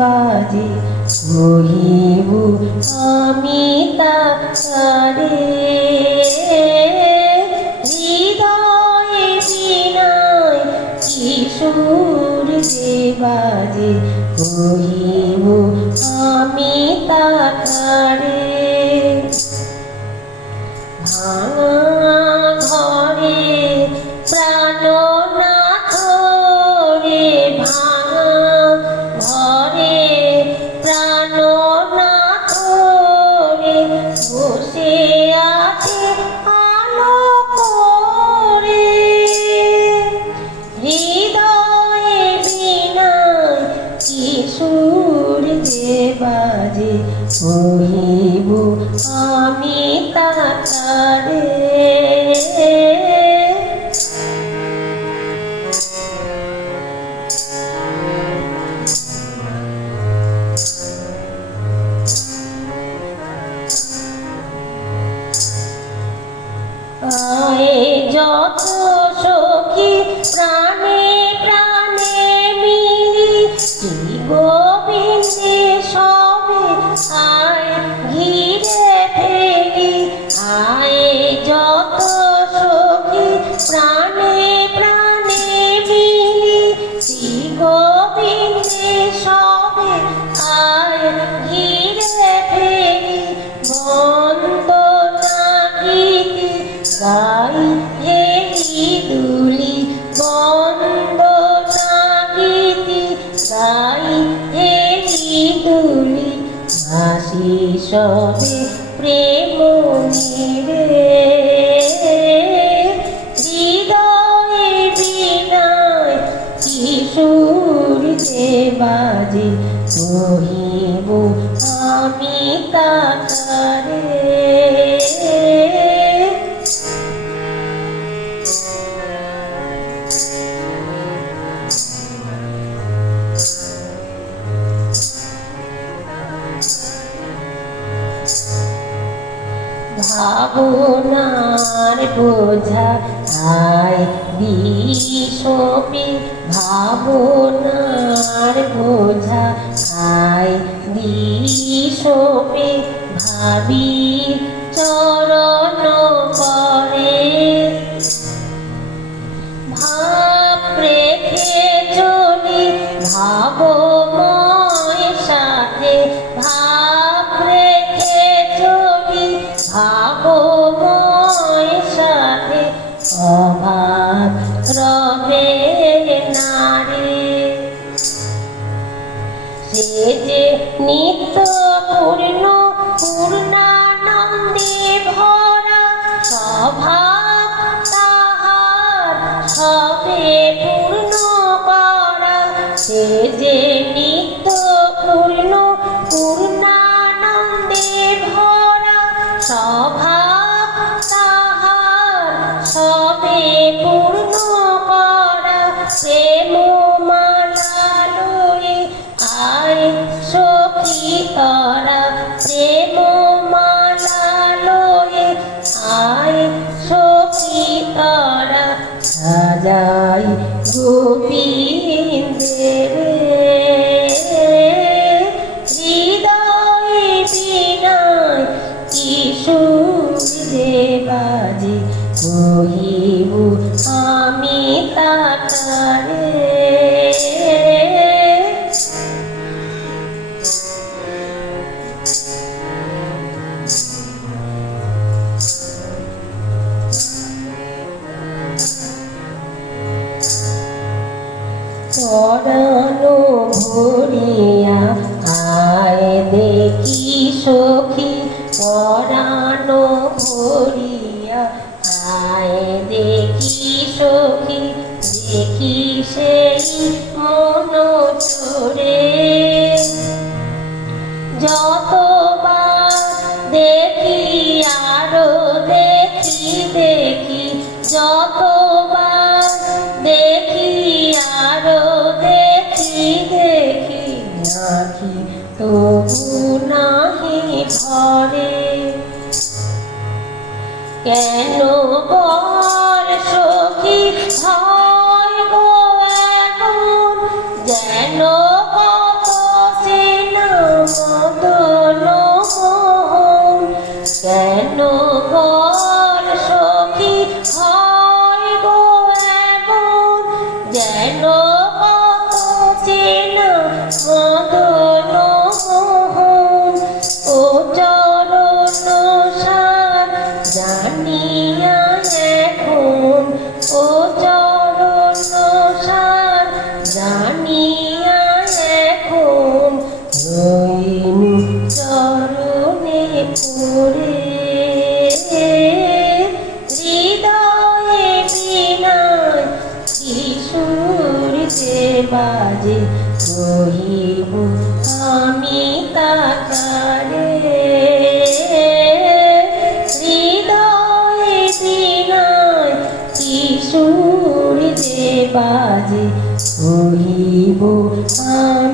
বাজে কহিব আমি তারে হৃদয়ে বিনায় কিশোর যে বাজে কহিব আমি তারে ভাঙা ঘরে প্রাণনাথ রে ভাঙা ঘরে প্রাণনাথ রে বসে আছে আলো করে হৃদয়ে বিনায় কিশোর যে বাজে কহিব আমি তারে আয়ে যত সখী প্রাণে প্রাণে মিলি শ্রী গোবিন্দে সবে আয় ঘিরে ফেলি আয়ে যত সখী প্রাণে প্রাণে মিলি শ্রী গোবিন্দে সবে আয় ঘিরে ফেলি বন্দনা গীতি গাই হেলি দুলি বন্দনা গীতি গাই হেলি দুলি ভাসি সবে প্রেম নীরে হৃদয়ে বিনায় কিশোর যে বাজে কহিব আমি তারে ভাবনার বোঝা আয় বিষপে ভাবনার বোঝা আয় বিষপে ভাবি চরণ করে ভাব রেখে চলি ভাবময় সাথে ভাব রেখে চলি ভাবময় সাথে অভাব রবে নারে সে যে নিত্য পূর্ণ পূর্ণানন্দে ভরা স্বভাব তাহার সবে পূর্ণ করা সে যে নিত্য পূর্ণ পূর্ণানন্দে ভরা স্বভাব তাহার সবে পূর্ণ করা প্রেম মালা লয়ে আয় সখী তরা প্রেম মালা লয়ে আয় সখী তরা সাজাই গোবিন্দের হৃদয়ে বিনায় কিশোর যে বাজে কহিব আমি তারে পরানো ভরিয়া আয় দেখি সখী পরানো ভরিয়া আয় দেখি সখী দেখি সেই মন চোরে যতবার দেখি আরো দেখি দেখি যতবার দেখি আরো দেখি দেখি আখি তবু নাহি ভরে কেন বল সখী হয় গো এখন যেন কত সে বাজে কহিব আমি তাকারে হৃদয়ে দিনায় কিশোর যে বাজে কহিব আমি